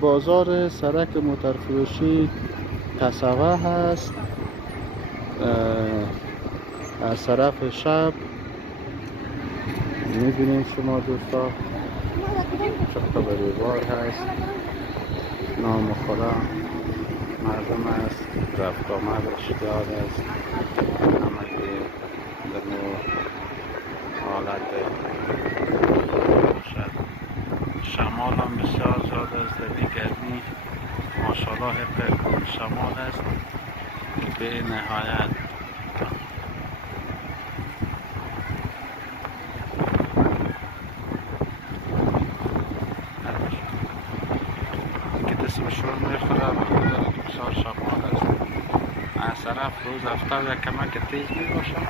بازار سرک موترفروشی قصبه هست. از طرف شب میبینیم شما دوستا چقدر بریبار هست، نام و خدا مردم است، رفت آمدش زیاد است. همگی در نوع حالت باشد. شمال هم بسیار زیاد است، در این گرمی ماشاءالله حق شمال است به نهایت. که دست به شور میخوره و بسیار شمال است. از طرف روز هفته یک کمک تیز می باشد.